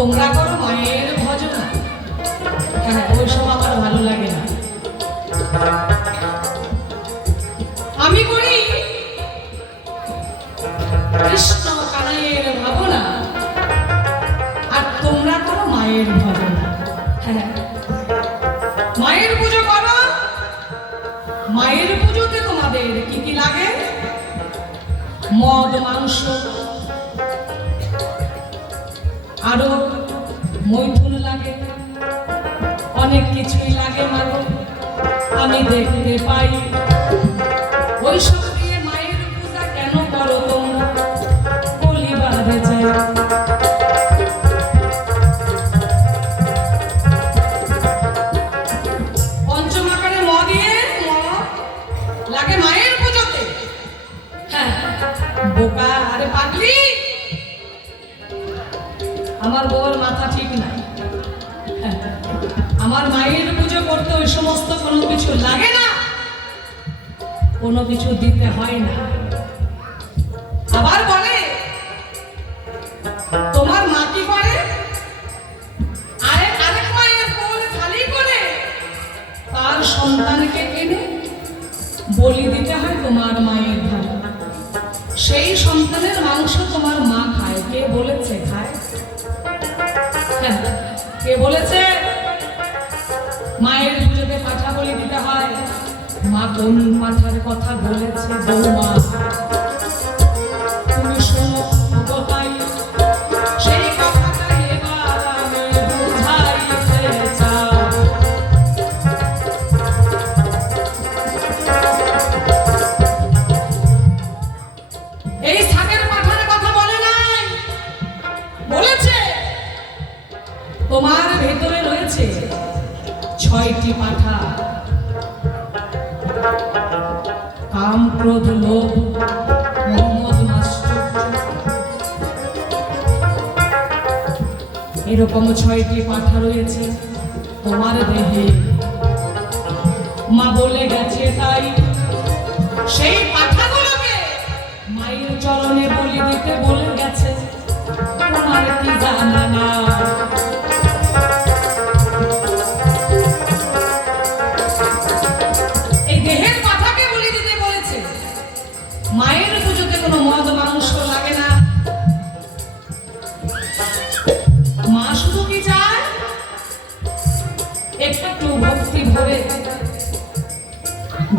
তোমরা করো মায়ের ভজনা। হ্যাঁ ওইসব আমার ভালো লাগে না। আমি করি কৃষ্ণ কানাইয়ের ভাবনা, আর তোমরা করো মায়ের ভজনা। হ্যাঁ মায়ের পুজো করো। মায়ের পুজোতে তোমাদের কি কি লাগে? মদ, মাংস, আরও মৈথুন লাগে। অনেক কিছুই লাগে মাগো। আমি দেখতে পাই কিছু লাগে না। কোনো কিছু দিতে হয় না। আবার বলে তোমার মা কি করে আরেক আরেক মায়ের কোল খালি করে তার সন্তানকে এনে বলি দিতে হয় তোমার মায়ের সেই সন্তানের মাংস তোমার মা খায়। কে বলেছে খায়? হ্যাঁ, কে বলেছে? মা কোন মাথার কথা বলেছে বৌমা। এরকম ছয়টি পাঠা রয়েছে। তোমার দেহে মা বলে গেছে তাই। সেই পাঠাগুলোকে মায়ের চরণে বলি দিতে বলে গেছে। তোমার কি জানা না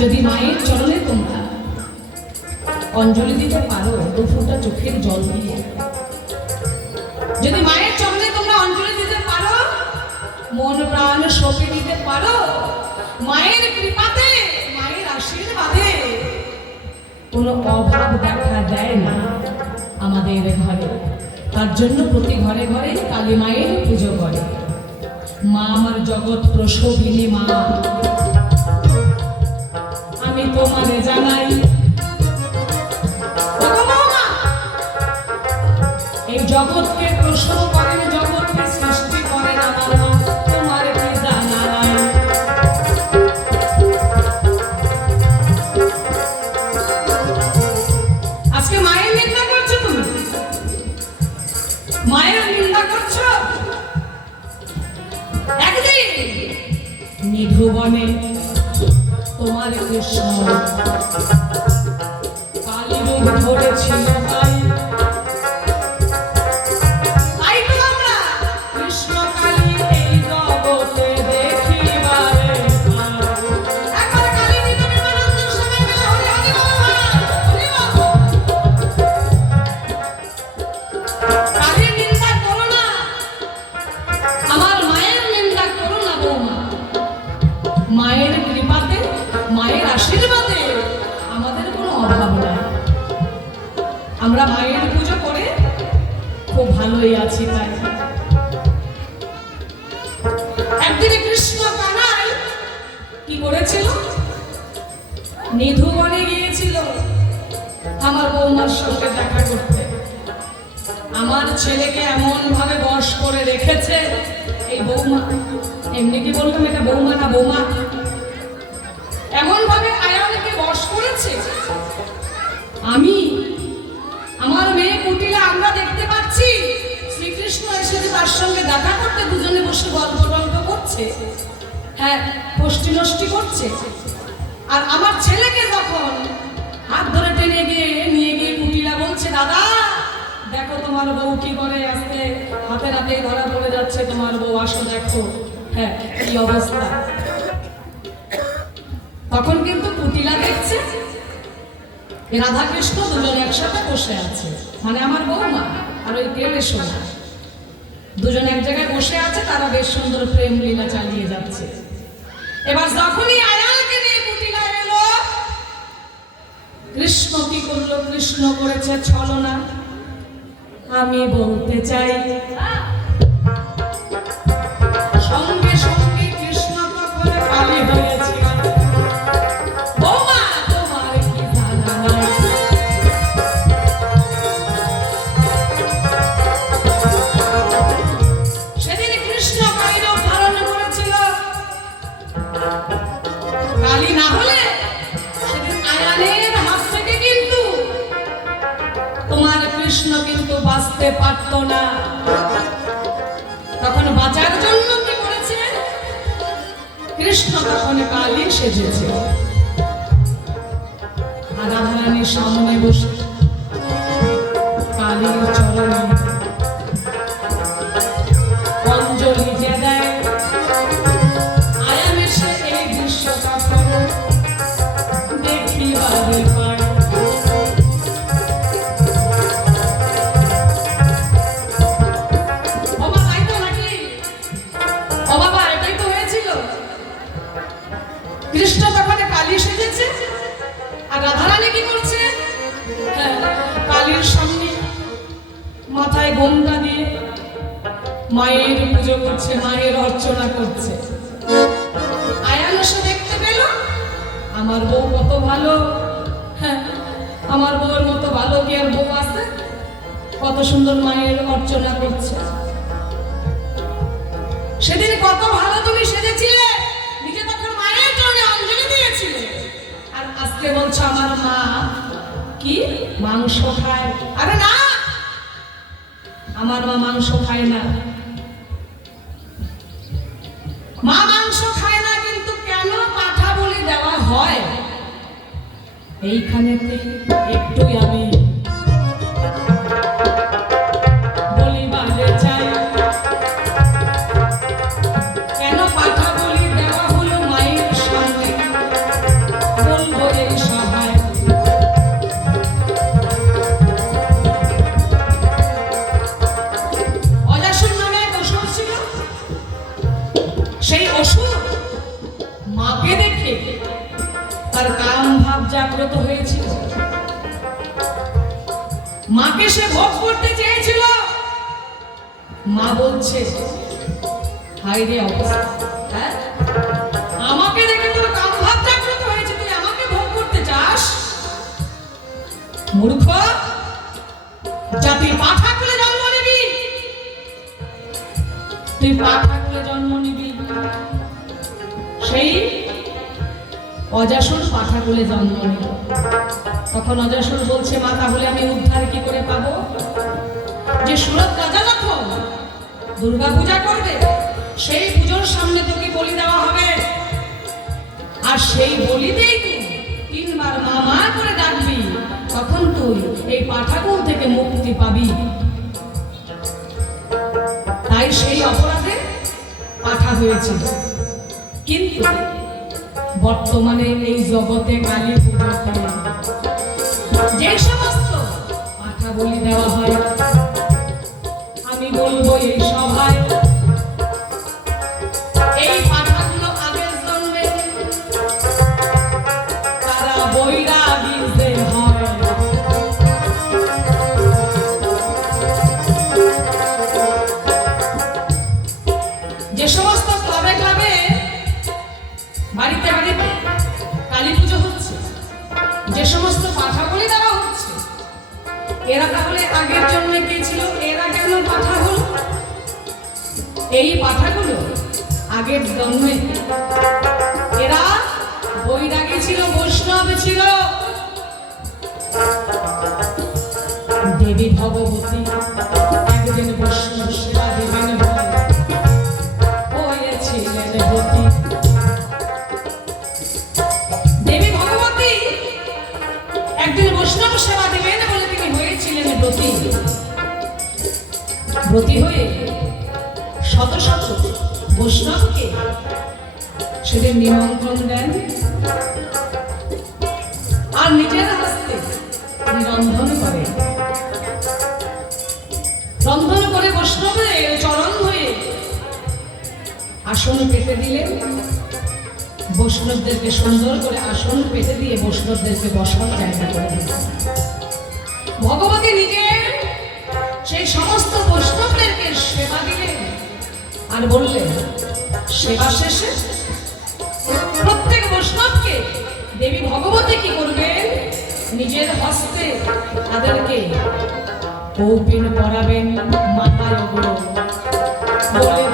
যদি মায়ের চরণে তোমরা অঞ্জলি দিতে পারো, দু ফোঁটা চোখের জল দিয়ে। যদি মায়ের চরণে তোমরা অঞ্জলি দিতে পারো, মন প্রাণ সঁপে দিতে পারো, মায়ের কৃপাতে, মায়ের আশীর্বাদে কোনো অভাব দেখা দেয় না আমাদের ঘরে। তার জন্য প্রতি ঘরে ঘরে কালী মায়ের পুজো করে। মা আমার জগৎ প্রসবিনী মা। তোমারে জানাই। এই জগৎকে প্রসব করেন, জগৎকে সৃষ্টি করেন আমার মা, তোমার কি জানা নাই আজকে মায়ের নিন্দা করছ তুমি? মায়ের নিন্দা করছ? একদিন নিধুবনে তোমার কৃষ্ণ। কালী রূপ মায়ের পুজো করে খুব ভালোই আছি তাই। একদিনে কৃষ্ণ কানাই কি করেছিল? নিধুবনে গিয়েছিল আমার বৌমার সঙ্গে দেখা করতে। আমার ছেলেকে এমন ভাবে বশ করে রেখেছে এই বৌমা। এমনি কি বললাম এটা বৌমা না বৌমা? এমন ভাবে আয়ানকে বশ করেছে? আমি আমার মেয়ে কুটিলা আমরা দেখতে পাচ্ছি। শ্রীকৃষ্ণ এসে তার সঙ্গে দেখা করতে দুজনে বসে গল্প টল্প করছে হ্যাঁ পোষ্টি নষ্টি করছে। আর আমার ছেলেকে যখন হাত ধরে টেনে গিয়ে নিয়ে গিয়ে কুটিরা বলছে, দাদা, দেখো তোমার বউ কি করে আসতে হাতে হাতে ধরা পড়ে যাচ্ছে, তোমার বউ আসো দেখো। হ্যাঁ কি অবস্থা? তখন কিন্তু পুটিলা দেখছে রাধা কৃষ্ণ দুজন একসাথে বসে আছে। মানে আমার বৌমা আর ওই কেলে সোনা। দুজন এক জায়গায় বসে আছে, তারা বেশ সুন্দর প্রেম লীলা চালিয়ে যাচ্ছে। এবার যখনই আয়ালকে নিয়ে পুটিলা এলো, কৃষ্ণ কি করল? কৃষ্ণ করেছে ছলনা। আমি বলতে চাই পারত না। তখন বাঁচার জন্য কি করেছে? কৃষ্ণ তখন কালী সেজেছে। রাধারানীর সামনে বসে মায়ের পুজো করছে, মায়ের অর্চনা করছে। আয়ান দেখতে পেল? আমার বউ কত ভালো। হ্যাঁ আমার বউয়ের মতো ভালো কি আর বউ আছে? কত সুন্দর মায়ের অর্চনা করছে। সেদিন কত ভালো তুমি সেজেছিলে। নিজে তখন মায়ের জন্য অঞ্জলি দিয়েছিলে। আর আজকে বলছো আমার মা কি? মাংস খায়। আরে না! আমার মা মাংস খায় না। এইখানেতে একটুই আমি সে ভোগ করতে চেয়েছিল। মা বলছে হাই রে হ্যাঁ? আমাকে দেখে তোর কাম ভাব জাগ্রত হয়েছে, তুই আমাকে ভোগ করতে চাস? মূর্খ, জাতির পাঠা জন্ম নিবি। তুই জন্ম নিবি। সেই অজাসুর পাঠা বলে জন্ম নিল। তখন অজাসুর বলছে, মা, তাহলে আমি উদ্ধার কি করে পাবো? যে সুরত রাজা লক্ষ্মণ দুর্গা পূজা করবে, সেই পুজোর সামনে তোকে বলি দেওয়া হবে। আর সেই বলিতেই তুই তিনবার মা মা করে ডাকবি, তখন তুই এই পাঠাকুল থেকে মুক্তি পাবি। তাই সেই অপরাধে পাঠা হয়েছিল। কিন্তু বর্তমানে এই জগতে কালী যে সমস্ত কথা বলি দেওয়া হয় আমি বলব এই সভায় এই পাঠাগুলো আগের জন্মে। এরা বৈরাগী ছিল, বৈষ্ণব ছিল। দেবী ভগবতী, একদিন বৈষ্ণব সেবা দেবেন হয়েছিলেন ব্রতী ব্রতী হয়ে বৈষ্ণবকে সেদিন নিমন্ত্রণ দেন। আর নিজের হস্তে রন্ধন করেন। রন্ধন করে বৈষ্ণবের চরণ হয়ে আসন পেতে দিলেন। বৈষ্ণবদেরকে সুন্দর করে আসন পেতে দিয়ে বৈষ্ণবদেরকে বসার জায়গা করে দিলেন। ভগবতী নিজে সেই সমস্ত বৈষ্ণবদেরকে সেবা দিলেন। আর বললেন সেবা শেষে প্রত্যেক বৈষ্ণবকে দেবী ভগবতী কি করবেন? নিজের হস্তে তাদেরকে কৌপিন পরাবেন মাথায় ওগুলো বলে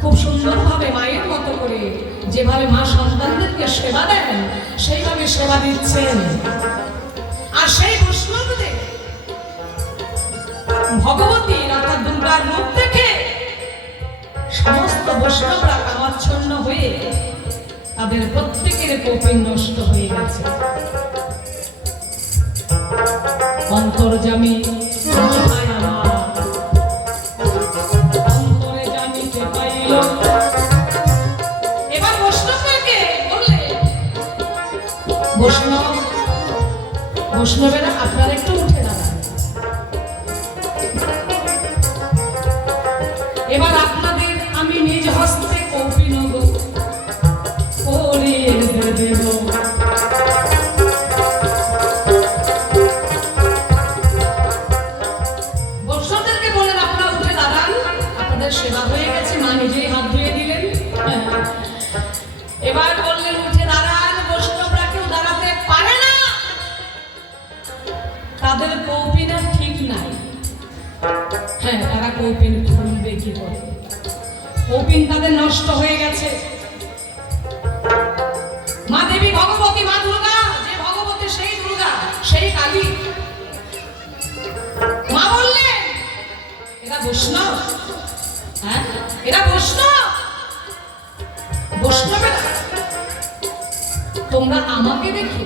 খুব সুন্দরভাবে মায়ের মতো করে যেভাবে মা সন্তানদেরকে সেবা দেন, সেইভাবে সেবা দিচ্ছেন। আর সেই বৈষ্ণবদের ভগবতী অর্থাৎ দুর্গার রূপ দেখে সমস্ত বৈষ্ণবরা কামাচ্ছন্ন হয়ে তাদের প্রত্যেকের কপিন নষ্ট হয়ে গেছে। অন্তর্জামী বৈষ্ণবেরা আপনারা একটু কৌপিন তাদের নষ্ট হয়ে গেছে। মা দেবী ভগবতী, মা দুর্গা, যে ভগবতী সেই দুর্গা, সেই কালী। মা বললেন, এরা বৈষ্ণব? হ্যাঁ? এরা তোমরা আমাকে দেখে,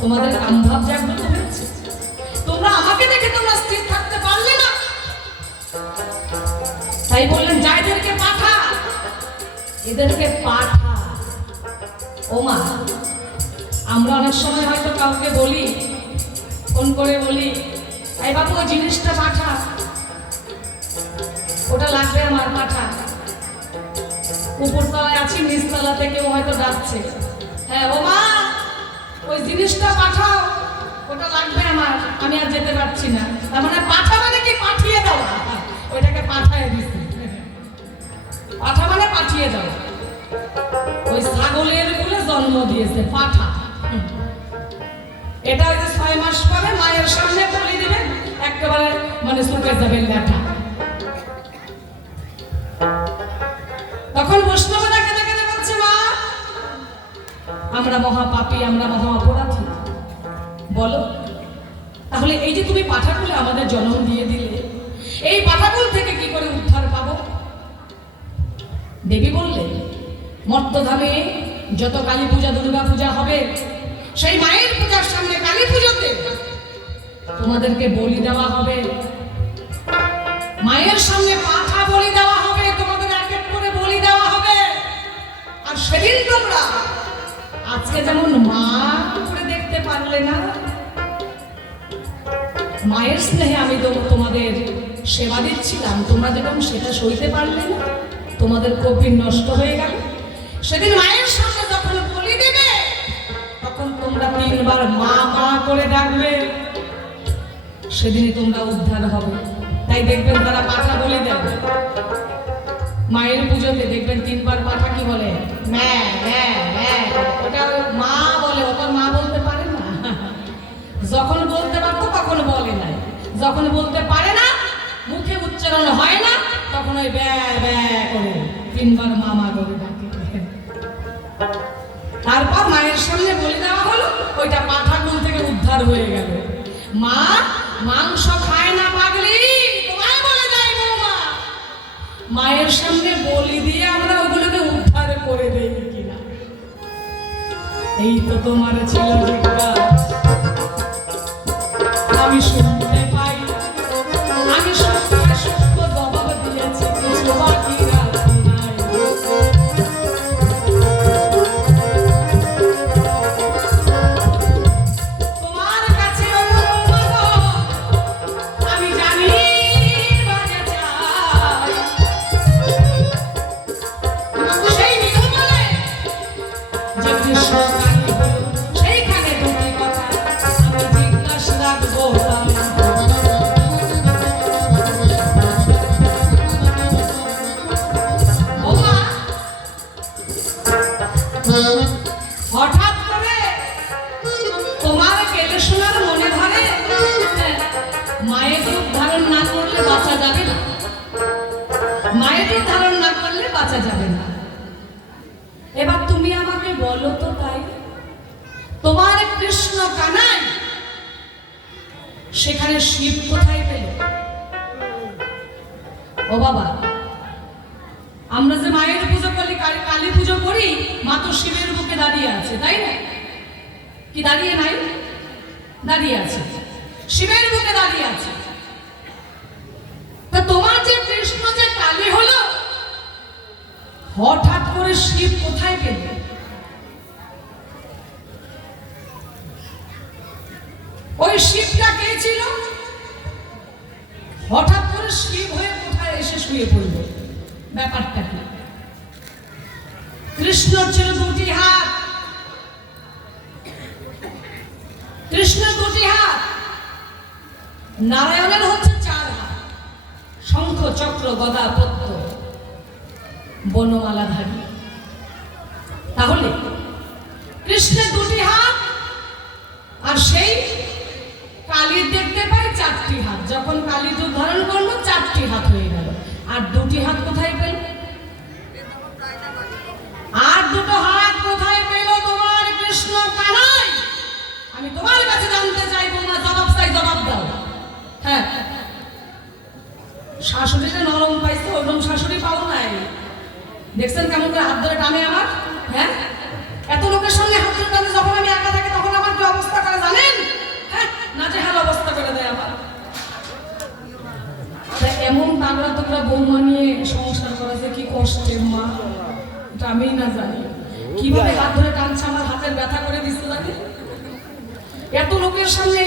তোমাদের কামভাব জাগ্রত হয়েছে। তোমরা আমাকে দেখে তোমরা স্থির থাকতে তাই বললেন, যা এদেরকে পাঠা। এদেরকে পাঠা। ও মা, আমরা অনেক সময় হয়তো কাউকে বলি, ফোন করে বলি এই বাবু, ওই জিনিসটা পাঠা। ওটা লাগবে আমার পাঠা। উপরতলায় আছি নিচতলা থেকেও হয়তো ডাকছে। হ্যাঁ ও মা, ওই জিনিসটা পাঠাও। ওটা লাগবে আমার। আমি আর যেতে পারছি না। তার মানে পাঠা মানে কি? পাঠিয়ে দাও। ওইটাকে পাঠায় দিছি। পাঠা মানে পাঠিয়ে দাও। ওই ছাগলের বলে জন্ম দিয়েছে, পাঠা। এটা যে ছয় মাস পরে মায়ের সামনে বলি দিবেন একেবারে মানে শুকে যাবে তখন বৈষ্ণবরা কেঁদে কেঁদে বলছে, মা, আমরা মহাপাপী, আমরা মহা অপরাধী বলো, তাহলে এই যে তুমি পাঠাকুলে আমাদের জন্ম দিয়ে দিলে, এই পাঠাকুল থেকে কি করে উদ্ধার পাবো? দেবী বললেন, মর্তধামে যত কালী পূজা, দুর্গা পূজা হবে, সেই মায়ের পূজার সামনে কালী পুজোতে তোমাদেরকে বলি দেওয়া হবে। মায়ের সামনে পাঠা বলি দেওয়া হবে, তোমাদের এক এক করে বলি দেওয়া হবে। আর সেদিন তোমরা আজকে যেমন মা করে দেখতে পারলে না, মায়ের স্নেহে আমি তো তোমাদের সেবা দিচ্ছিলাম, তোমরা যেরকম সেটা সইতে পারলে না। তোমাদের কপিন নষ্ট হয়ে গেল। সেদিন মায়ের সামনে যখন বলি দেবে, তখন তোমরা তিনবার মা মা করে ডাকবে। সেদিনই তোমরা উদ্ধার হবে। তাই দেখবেন তারা পাঠা বলে দেবে মায়ের পুজোতে দেখবেন তিনবার পাঠা কি বলে? ওটা মা বলে, ওটা মা বলতে পারে না। যখন বলতে পারতো, তখন বলে নাই। যখন বলতে পারে না, মুখে উচ্চারণ হয় না, তখন ওই ব্যা ব্যা তিনবার মামা করে ডাকে। তারপর মায়ের সামনে বলে দেওয়া হলো, ওইটা পাঠাগুল থেকে উদ্ধার হয়ে গেল। মা, মাংস খায় না পাগলি মায়ের সামনে বলি দিয়ে আমরা ওগুলোকে উদ্ধার করে দেই কিনা। এই তো তোমার ছিল মায়ের রূপ ধারণ না করলে বাঁচা যাবে না। এবার তুমি আমাকে বলো তো তাই, তোমার কৃষ্ণ কানাই সেখানে শিব কোথায় পেল? ও বাবা, আমরা যে মায়ের পুজো করি কালী পুজো করি, মা তো শিবের বুকে দাঁড়িয়ে আছে, তাই না? কি দাঁড়িয়ে নাই? দাঁড়িয়ে আছে। শিবের বুকে দাঁড়িয়ে আছে। তা তোমার যে কৃষ্ণ যে কালী হলো, হঠাৎ করে শিব কোথায় পেল ওই শিবটা কে ছিল? হঠাৎ করে শিব হয়ে কোথায় এসে শুয়ে পড়ল? ব্যাপারটা কি? কৃষ্ণ ছিল দুটি হাত। কৃষ্ণের দুটি হাত। নারায়ণের হাত শঙ্খ, চক্র, গদা পদ্ম বনমালাধারী। তাহলে কৃষ্ণের দুটি হাত আর সেই কালীর দেখতে পাই চারটি হাত। যখন কালী রূপ ধারণ করল, চারটি হাত হয়ে গেল। আর দুটি হাত কোথায় পেল? আর দুটো হাত কোথায় পেল তোমার কৃষ্ণ কানাই? আমি তোমার কাছে জানতে চাইব না জবাব চাই, জবাব দাও। দেখছেন কেমন করে হাত ধরে টানে আমার? হ্যাঁ? এত লোকের সঙ্গে হাত ধরে টানে যখন আমি একা থাকি, তখন আমার কি অবস্থা করে জানেন? হ্যাঁ? নাজেহাল অবস্থা করে দেয় আমার। এমন তাগড়া তোমরা বৌমা নিয়ে সংসার করা যে কি কষ্টের মা। এটা আমিই না জানি। কীভাবে হাত ধরে টানছে আমার, হাতের ব্যথা করে দিচ্ছে জানি এত লোকের সামনে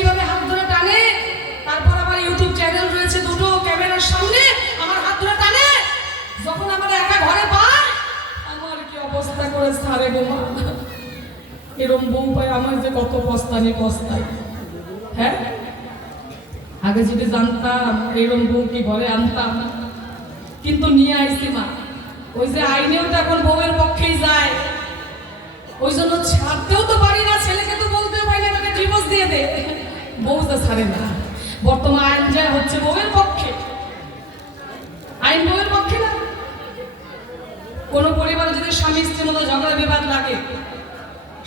এরম বউ পায় আমার যে কত পস্তানি পস্তায় হ্যাঁ? আগে যদি জানতাম, এরম বউ কি ঘরে আনতাম। কিন্তু নিয়ে আইছি মা। ওই যে আইনেও তো এখন বউয়ের পক্ষেই যায়। ওই জন্য ছাড়তেও তো পারি না, ছেলেকে তো বলতেও পারি না, তাকে ডিভোর্স দিয়ে দে। বউ তো ছাড়ে না। বর্তমান আইন যা হচ্ছে বউয়ের পক্ষে। আইন বউয়ের পক্ষে না? স্বামী স্ত্রীর মধ্যে ঝগড়া, বিবাদ লাগে।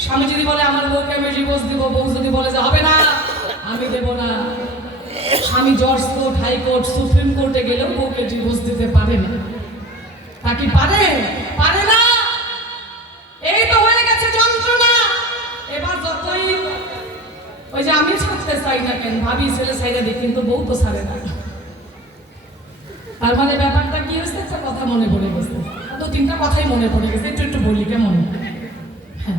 স্বামী যদি বলে, আমার বউকে আমি ডিভোর্স দিব, বউ যদি বলে যে, হবে না, আমি দেব না। স্বামী জজ কোর্ট হাইকোর্ট সুপ্রিম কোর্টে গেলেও বউকে ডিভোর্স দিতে পারে না। তা কি পারে? পারে না। এই তো হয়ে গেছে যন্ত্রণা। এবার যতই ওই যে আমি ছাড়তে চাই না কেন, ভাবি ছেলে সাইডে দিই কিন্তু বউ তো ছাড়ে না। তার মানে ব্যাপারটা কি হয়েছে? কথা মনে পড়ে গেছে। তিনটা কথাই মনে পড়ে গেছে একটু একটু বলি কেমন হ্যাঁ।